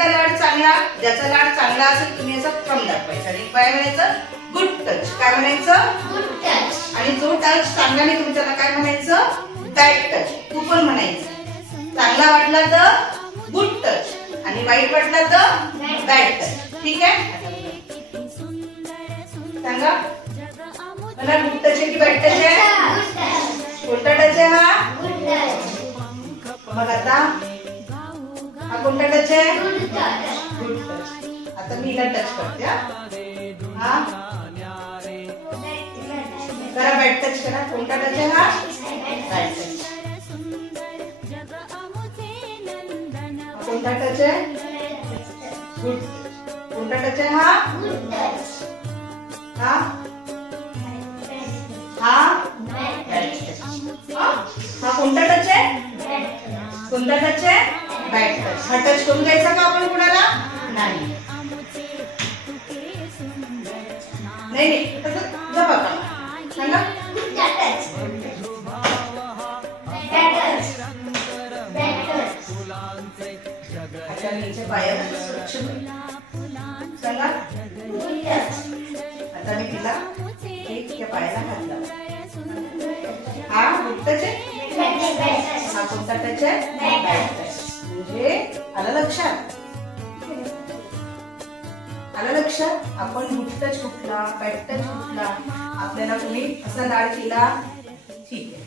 कोणता लाड चांगला, ज्याचा लाड चांगला असेल तुम्ही असं थंब दाखवायचा आणि काय म्हणायचं, गुड टच. काय म्हणायचं, गुड टच. आणि जो टच चांगला नाही तुमच्याला काय म्हणायचं, बॅड टच. तू पण म्हणायचं. चांगला वाटला तर गुड टच आणि वाईट वाटला तर बॅड टच. ठीक आहे, सांगा मला गुड टच आहे की बॅड टच आहे, कोणता टच आहे हा, गुड टच. मग आता हा कोणता टच आहे, गुड टच. आता मी हिला टच करते. हा करा, बॅड टच करा. कोणता टच आहे हा, बॅड टच. कोणता टच आहे, गुड टच. कोणता टच आहे हा, गुड टच. हा हा बॅड टच. हा कोणता टच आहे, कोणता टच आहे, बॅड टच. हा टच करून द्यायचा का आपण कुणाला, नाही नाही. तसं जा बघा, सांगा अच्छा नीचे पायाला स्वच्छ सांगा. आता मी तिला एक त्या पायाला हात लावला. हा गुड टच आहे, हा कोणता टच आहे, बॅड टच. म्हणजे आलं लक्षात, आलं लक्षात. आपण गुड टच कुठला, बॅड टच कुठला, आपल्याला तुम्ही असा लाड केला, ठीक आहे.